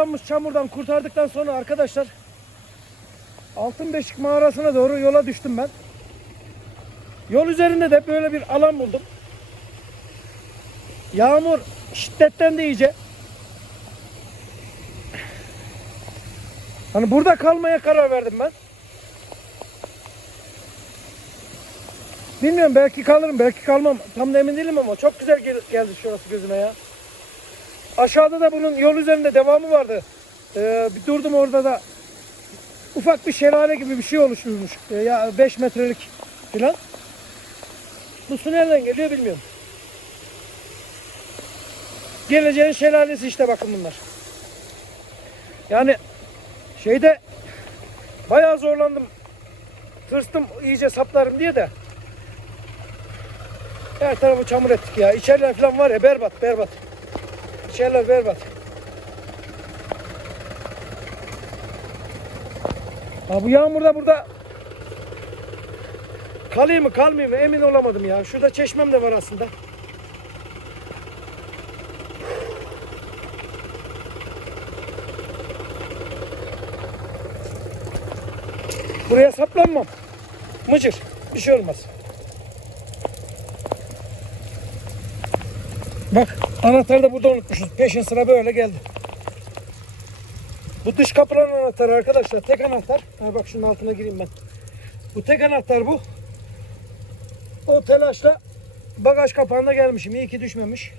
toplanmış çamurdan kurtardıktan sonra arkadaşlar Altın Beşik mağarasına doğru yola düştüm ben. Yol üzerinde de böyle bir alan buldum. Yağmur şiddetlendi iyice. Hani burada kalmaya karar verdim ben. Bilmiyorum belki kalırım belki kalmam. Tam da emin değilim ama çok güzel gel- geldi şurası gözüme ya. Aşağıda da bunun yol üzerinde devamı vardı. Ee, bir durdum orada da ufak bir şelale gibi bir şey oluşturmuş. Ee, ya 5 metrelik filan. Bu su nereden geliyor bilmiyorum. Geleceğin şelalesi işte bakın bunlar. Yani şeyde bayağı zorlandım. Tırstım iyice saplarım diye de. Her tarafı çamur ettik ya. İçeriler falan var ya berbat berbat. İçeriler berbat. Ha bu yağmurda burada kalayım mı kalmayayım mı emin olamadım ya. Şurada çeşmem de var aslında. Buraya saplanmam. Mıcır. Bir şey olmaz. Bak anahtarı da burada unutmuşuz. Peşin sıra böyle geldi. Bu dış kapıların anahtarı arkadaşlar. Tek anahtar. Ha bak şunun altına gireyim ben. Bu tek anahtar bu. O telaşla bagaj kapağında gelmişim. İyi ki düşmemiş.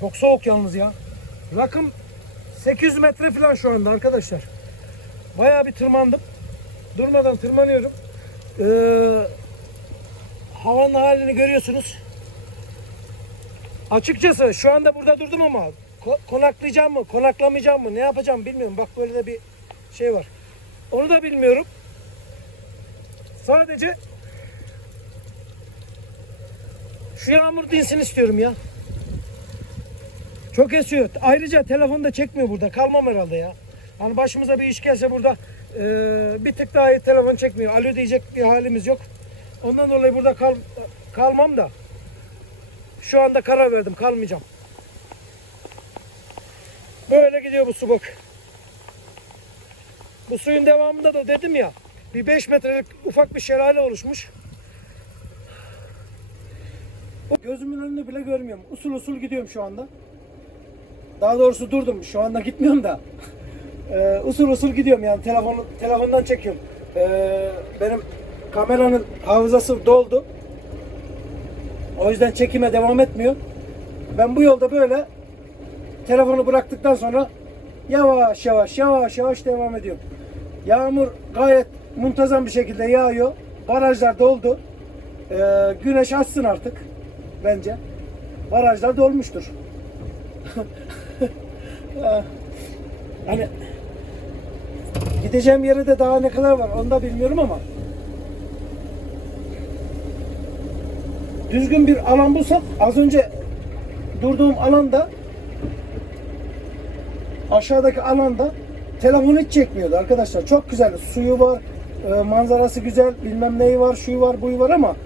Çok soğuk yalnız ya. Rakım 800 metre falan şu anda arkadaşlar. Bayağı bir tırmandım. Durmadan tırmanıyorum. Ee, havanın halini görüyorsunuz. Açıkçası şu anda burada durdum ama ko- konaklayacağım mı, konaklamayacağım mı, ne yapacağım bilmiyorum. Bak böyle de bir şey var. Onu da bilmiyorum. Sadece şu yağmur dinsin istiyorum ya. Çok esiyor. Ayrıca telefon da çekmiyor burada. Kalmam herhalde ya. Hani başımıza bir iş gelse burada eee, bir tık daha telefon çekmiyor. Alo diyecek bir halimiz yok. Ondan dolayı burada kal, kalmam da şu anda karar verdim. Kalmayacağım. Böyle gidiyor bu su bak. Bu suyun devamında da dedim ya bir 5 metrelik ufak bir şelale oluşmuş. Gözümün önünü bile görmüyorum. Usul usul gidiyorum şu anda. Daha doğrusu durdum. Şu anda gitmiyorum da. Ee, usul usul gidiyorum yani telefonu telefondan çekiyorum. Ee, benim kameranın hafızası doldu. O yüzden çekime devam etmiyor. Ben bu yolda böyle telefonu bıraktıktan sonra yavaş yavaş yavaş yavaş devam ediyorum. Yağmur gayet muntazam bir şekilde yağıyor. Barajlar doldu. Ee, güneş açsın artık bence. Barajlar dolmuştur. Ee, hani gideceğim yere de daha ne kadar var onu da bilmiyorum ama düzgün bir alan bulsam az önce durduğum alanda aşağıdaki alanda telefon hiç çekmiyordu arkadaşlar. Çok güzel. Suyu var, e, manzarası güzel, bilmem neyi var, şuyu var, buyu var ama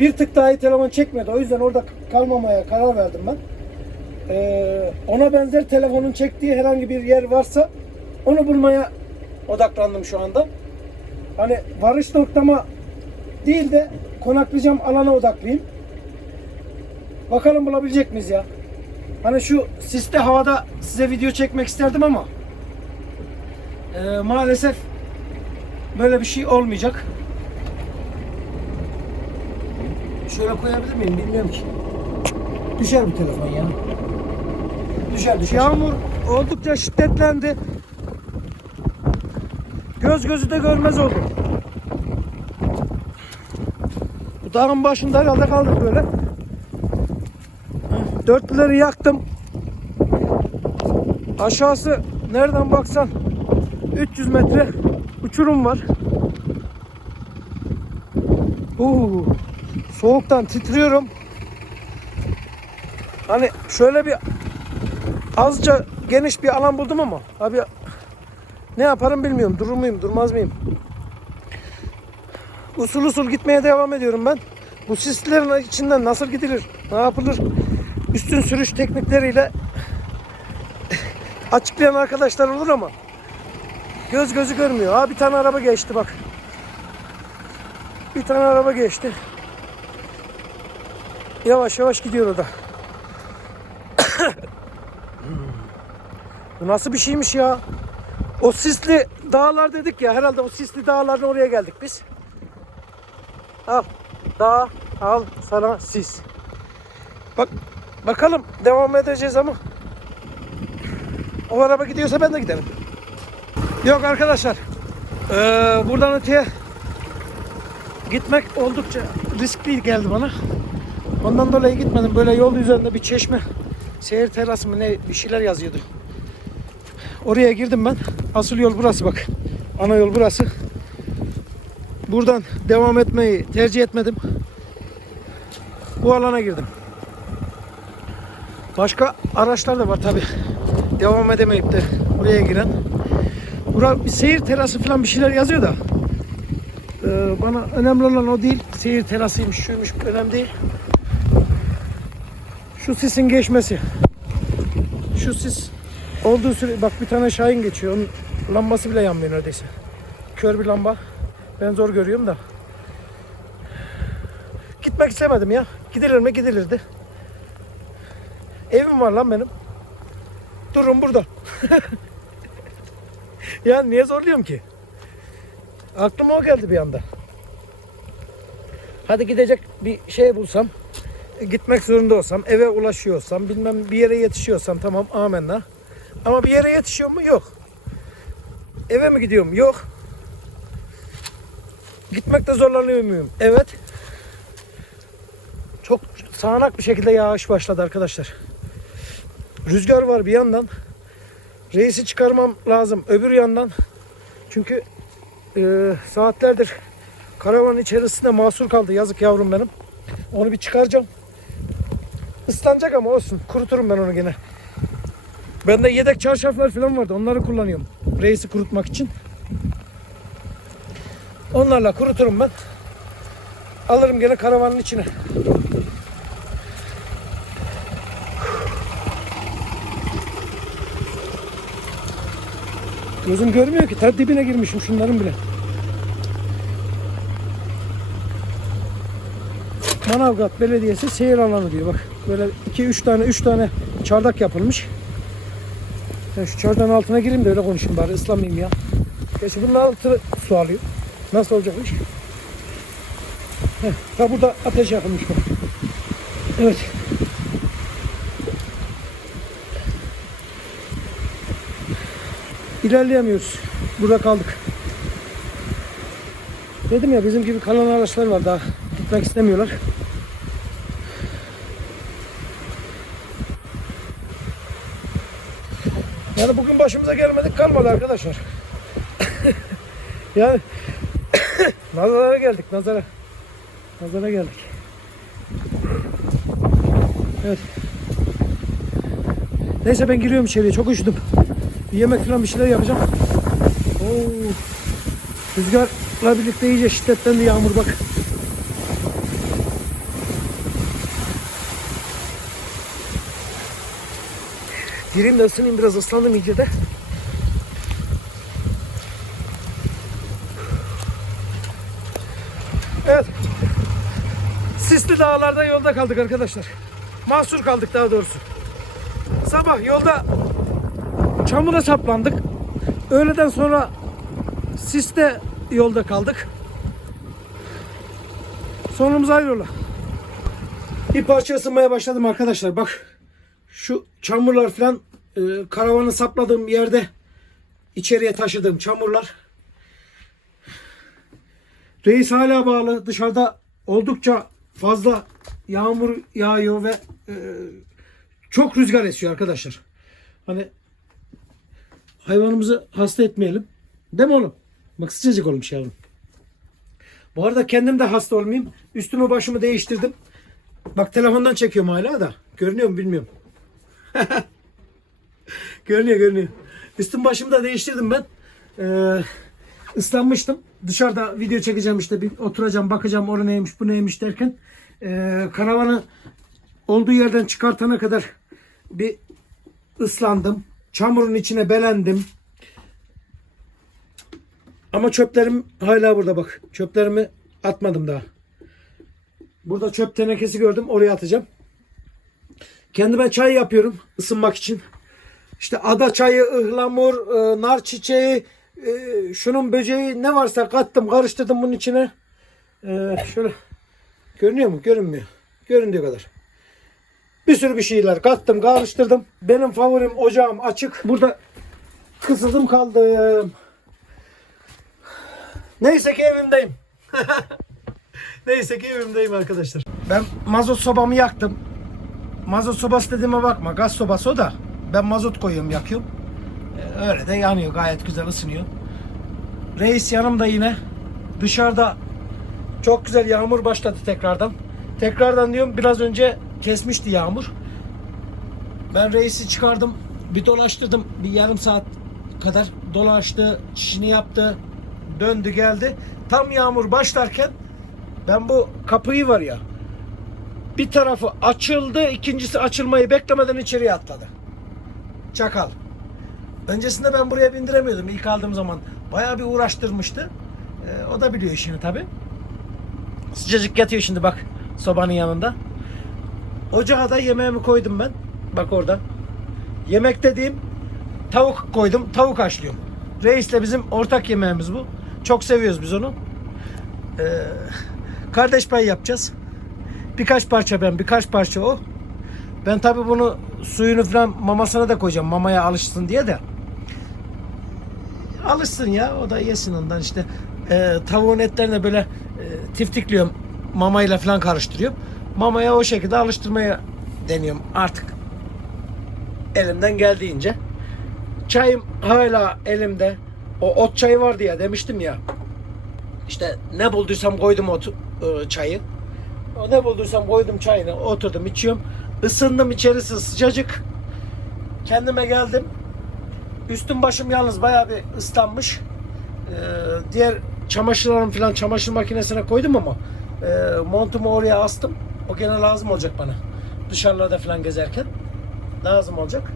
bir tık daha iyi telefon çekmiyordu. O yüzden orada kalmamaya karar verdim ben. E, ona benzer telefonun çektiği herhangi bir yer varsa onu bulmaya odaklandım şu anda. Hani varış noktama değil de konaklayacağım alana odaklıyım. Bakalım bulabilecek miyiz ya? Hani şu sisli havada size video çekmek isterdim ama e, maalesef böyle bir şey olmayacak. Şöyle koyabilir miyim bilmiyorum ki. Düşer bu telefon ya. Düşer düşer. Yağmur oldukça şiddetlendi. Göz gözü de görmez oldu. Bu dağın başında herhalde kaldık böyle. Dörtlüleri yaktım. Aşağısı nereden baksan 300 metre uçurum var. Uuu, soğuktan titriyorum. Hani şöyle bir azca geniş bir alan buldum ama abi ne yaparım bilmiyorum. Durur muyum, durmaz mıyım? Usul usul gitmeye devam ediyorum ben. Bu sislerin içinden nasıl gidilir, ne yapılır? Üstün sürüş teknikleriyle açıklayan arkadaşlar olur ama göz gözü görmüyor. Ha bir tane araba geçti bak. Bir tane araba geçti. Yavaş yavaş gidiyor o. Bu nasıl bir şeymiş ya? O sisli dağlar dedik ya herhalde o sisli dağların oraya geldik biz. Al dağ al sana sis. Bak bakalım devam edeceğiz ama o araba gidiyorsa ben de giderim. Yok arkadaşlar eee, buradan öteye gitmek oldukça riskli geldi bana. Ondan dolayı gitmedim. Böyle yol üzerinde bir çeşme seyir terası mı ne bir şeyler yazıyordu. Oraya girdim ben. Asıl yol burası bak. Ana yol burası. Buradan devam etmeyi tercih etmedim. Bu alana girdim. Başka araçlar da var tabi. Devam edemeyip de buraya giren. Bura bir seyir terası falan bir şeyler yazıyor da. Ee, bana önemli olan o değil. Seyir terasıymış, şuymuş önemli değil. Şu sisin geçmesi. Şu sis olduğu süre bak bir tane Şahin geçiyor. Onun lambası bile yanmıyor neredeyse. Kör bir lamba. Ben zor görüyorum da. Gitmek istemedim ya. Gidilir mi gidilirdi. Evim var lan benim. Durum burada. ya niye zorluyorum ki? Aklıma o geldi bir anda. Hadi gidecek bir şey bulsam, gitmek zorunda olsam, eve ulaşıyorsam, bilmem bir yere yetişiyorsam tamam amenna. Ama bir yere yetişiyor mu? Yok. Eve mi gidiyorum? Yok. Gitmekte zorlanıyor muyum? Evet. Çok sağanak bir şekilde yağış başladı arkadaşlar. Rüzgar var bir yandan. Reisi çıkarmam lazım öbür yandan. Çünkü e, saatlerdir karavanın içerisinde mahsur kaldı. Yazık yavrum benim. Onu bir çıkaracağım. Islanacak ama olsun. Kuruturum ben onu gene. Bende yedek çarşaflar falan vardı. Onları kullanıyorum. Reisi kurutmak için. Onlarla kuruturum ben. Alırım gene karavanın içine. Gözüm görmüyor ki. Ta dibine girmişim şunların bile. Manavgat Belediyesi seyir alanı diyor bak. Böyle 2-3 tane 3 tane çardak yapılmış. Ben şu çardağın altına gireyim de öyle konuşayım bari ıslanmayayım ya. Gerçi bunun altı su alıyor. Nasıl olacak iş? Heh, ta burada ateş yakılmış bak. Evet. İlerleyemiyoruz. Burada kaldık. Dedim ya bizim gibi kalan araçlar var daha gitmek istemiyorlar. Yani bugün başımıza gelmedik kalmadı arkadaşlar. yani nazara geldik nazara. Nazara geldik. Evet. Neyse ben giriyorum içeriye çok üşüdüm. Yemek falan bir şeyler yapacağım. Oo. Rüzgarla birlikte iyice şiddetlendi yağmur bak. Gireyim de ısınayım biraz ıslandım iyice de. Evet. Sisli dağlarda yolda kaldık arkadaşlar. Mahsur kaldık daha doğrusu. Sabah yolda çamura saplandık. Öğleden sonra siste yolda kaldık. Sonumuz hayrola. Bir parça ısınmaya başladım arkadaşlar. Bak şu çamurlar falan e, karavanı sapladığım yerde içeriye taşıdığım çamurlar. Reis hala bağlı. Dışarıda oldukça fazla yağmur yağıyor ve e, çok rüzgar esiyor arkadaşlar. Hani hayvanımızı hasta etmeyelim. Değil mi oğlum? Bak sıcacık olmuş yavrum. Bu arada kendim de hasta olmayayım. Üstümü başımı değiştirdim. Bak telefondan çekiyorum hala da. Görünüyor mu bilmiyorum. görünüyor görünüyor. Üstüm başımı da değiştirdim ben. Ee, ıslanmıştım. Dışarıda video çekeceğim işte. Bir oturacağım bakacağım orada neymiş bu neymiş derken. ee, karavanı olduğu yerden çıkartana kadar bir ıslandım. Çamurun içine belendim. Ama çöplerim hala burada bak. Çöplerimi atmadım daha. Burada çöp tenekesi gördüm. Oraya atacağım. Kendime çay yapıyorum ısınmak için. İşte ada çayı, ıhlamur, e, nar çiçeği, e, şunun böceği ne varsa kattım, karıştırdım bunun içine. E, şöyle görünüyor mu? Görünmüyor. Göründüğü kadar. Bir sürü bir şeyler kattım, karıştırdım. Benim favorim ocağım açık. Burada kısıldım kaldım. Neyse ki evimdeyim. Neyse ki evimdeyim arkadaşlar. Ben mazot sobamı yaktım. Mazot sobası dediğime bakma. Gaz sobası o da. Ben mazot koyuyorum yakıyorum. Ee, öyle de yanıyor. Gayet güzel ısınıyor. Reis yanımda yine. Dışarıda çok güzel yağmur başladı tekrardan. Tekrardan diyorum biraz önce kesmişti yağmur. Ben reisi çıkardım. Bir dolaştırdım. Bir yarım saat kadar dolaştı. Çişini yaptı. Döndü geldi. Tam yağmur başlarken ben bu kapıyı var ya bir tarafı açıldı, ikincisi açılmayı beklemeden içeriye atladı. Çakal. Öncesinde ben buraya bindiremiyordum ilk aldığım zaman. Bayağı bir uğraştırmıştı. Ee, o da biliyor işini tabi. Sıcacık yatıyor şimdi bak sobanın yanında. Ocağa da yemeğimi koydum ben. Bak orada. Yemek dediğim tavuk koydum. Tavuk haşlıyorum. Reisle bizim ortak yemeğimiz bu. Çok seviyoruz biz onu. Ee, kardeş pay yapacağız. Birkaç parça ben, birkaç parça o. Ben tabi bunu suyunu falan mamasına da koyacağım. Mamaya alışsın diye de. Alışsın ya. O da yesin ondan işte. Ee, tavuğun etlerini böyle e, tiftikliyorum. Mamayla falan karıştırıyorum. Mamaya o şekilde alıştırmaya deniyorum artık. Elimden geldiğince. Çayım hala elimde. O ot çayı vardı ya demiştim ya. İşte ne bulduysam koydum o e, çayı. O ne bulduysam koydum çayını, oturdum içiyorum. Isındım içerisi sıcacık. Kendime geldim. Üstüm başım yalnız bayağı bir ıslanmış. Ee, diğer çamaşırlarımı falan çamaşır makinesine koydum ama e, montumu oraya astım. O gene lazım olacak bana. Dışarılarda falan gezerken lazım olacak.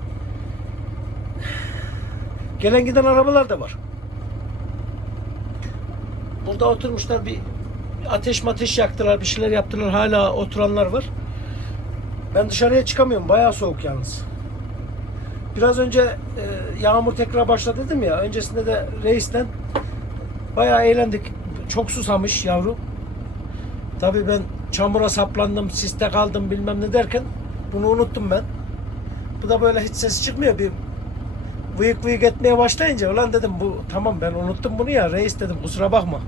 Gelen giden arabalar da var. Burada oturmuşlar bir ateş mateş yaktılar, bir şeyler yaptılar. Hala oturanlar var. Ben dışarıya çıkamıyorum. Bayağı soğuk yalnız. Biraz önce e, yağmur tekrar başladı dedim ya. Öncesinde de reisten bayağı eğlendik. Çok susamış yavru. Tabii ben çamura saplandım, siste kaldım bilmem ne derken bunu unuttum ben. Bu da böyle hiç ses çıkmıyor. Bir vıyık vıyık etmeye başlayınca ulan dedim bu tamam ben unuttum bunu ya reis dedim kusura bakma.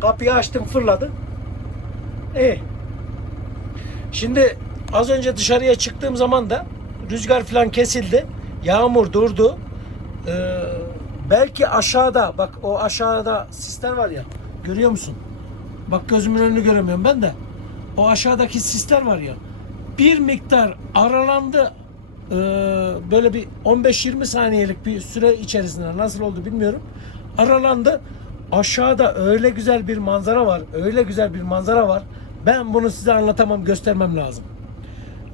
Kapıyı açtım fırladı. İyi. Şimdi az önce dışarıya çıktığım zaman da rüzgar falan kesildi. Yağmur durdu. Ee, belki aşağıda bak o aşağıda sisler var ya görüyor musun? Bak gözümün önünü göremiyorum ben de. O aşağıdaki sisler var ya bir miktar aralandı ee, böyle bir 15-20 saniyelik bir süre içerisinde nasıl oldu bilmiyorum. Aralandı. Aşağıda öyle güzel bir manzara var. Öyle güzel bir manzara var. Ben bunu size anlatamam, göstermem lazım.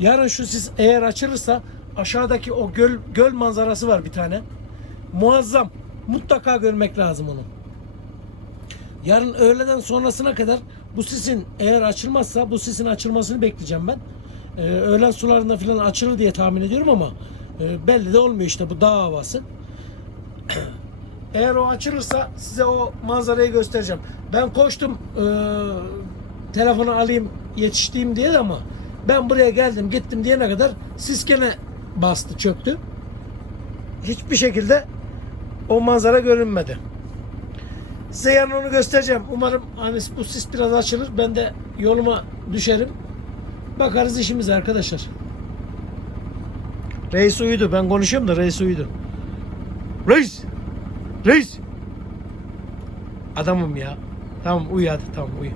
Yarın şu sis eğer açılırsa aşağıdaki o göl göl manzarası var bir tane. Muazzam. Mutlaka görmek lazım onu. Yarın öğleden sonrasına kadar bu sisin eğer açılmazsa bu sisin açılmasını bekleyeceğim ben. Ee, öğlen sularında falan açılır diye tahmin ediyorum ama e, belli de olmuyor işte bu dağ havası. Eğer o açılırsa size o manzarayı göstereceğim. Ben koştum e, telefonu alayım yetiştiğim diye de ama ben buraya geldim gittim diyene kadar sis gene bastı çöktü. Hiçbir şekilde o manzara görünmedi. Size yarın onu göstereceğim. Umarım hani bu sis biraz açılır. Ben de yoluma düşerim. Bakarız işimize arkadaşlar. Reis uyudu. Ben konuşuyorum da reis uyudu. Reis! Reis! Adamım ya. Tamam uyu hadi tamam uyu.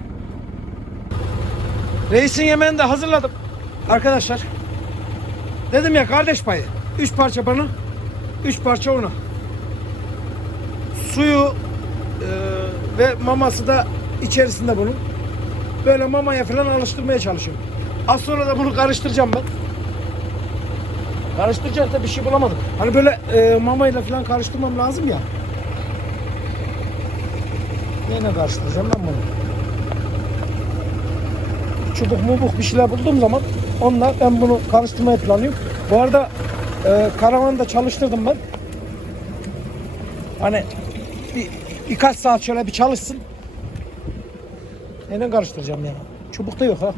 Reisin yemeğini de hazırladım. Arkadaşlar. Dedim ya kardeş payı. Üç parça bana. Üç parça ona. Suyu ve maması da içerisinde bunun. Böyle mamaya falan alıştırmaya çalışıyorum. Az sonra da bunu karıştıracağım ben. Karıştıracak da bir şey bulamadım. Hani böyle e, mamayla falan karıştırmam lazım ya. Neyle karıştıracağım ben bunu? Çubuk mubuk bir şeyler bulduğum zaman onunla ben bunu karıştırmayı planlıyorum. Bu arada e, karavanı da çalıştırdım ben. Hani birkaç saat şöyle bir çalışsın. Neyle karıştıracağım yani? Çubuk da yok ha.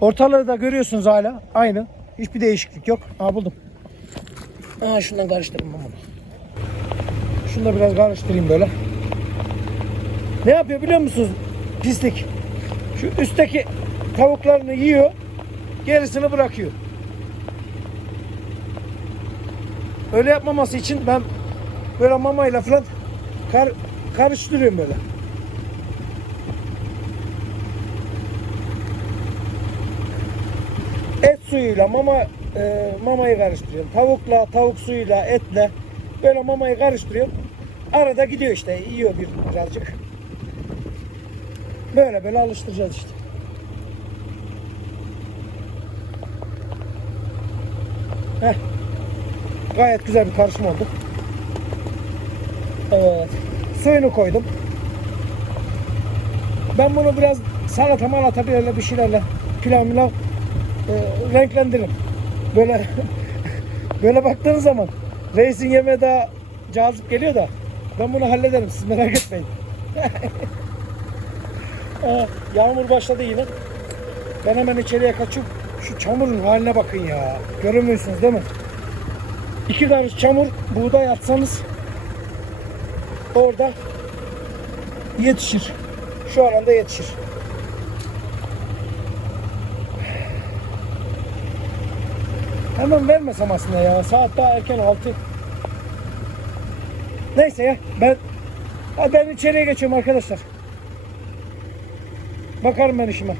Ortalığı da görüyorsunuz hala. Aynı. Hiçbir değişiklik yok. Aa buldum. Aa şundan karıştırayım ben bunu. Şunu da biraz karıştırayım böyle. Ne yapıyor biliyor musunuz? Pislik. Şu üstteki tavuklarını yiyor. Gerisini bırakıyor. Öyle yapmaması için ben böyle mamayla falan kar, karıştırıyorum böyle. Et suyuyla mama e, mamayı karıştırıyorum. Tavukla, tavuk suyuyla, etle böyle mamayı karıştırıyorum. Arada gidiyor işte, yiyor bir birazcık. Böyle böyle alıştıracağız işte. Heh. Gayet güzel bir karışım oldu. Evet. Suyunu koydum. Ben bunu biraz salata malata böyle bir şeylerle pilav milav e, renklendiririm. Böyle böyle baktığınız zaman reisin yemeği daha cazip geliyor da ben bunu hallederim siz merak etmeyin. Yağmur başladı yine. Ben hemen içeriye kaçıp şu çamurun haline bakın ya. Göremiyorsunuz değil mi? İki karış çamur buğday atsanız orada yetişir. Şu alanda yetişir. Hemen vermesem aslında ya. Saat daha erken 6. Neyse ya ben ben içeriye geçiyorum arkadaşlar. Bakarım ben işime.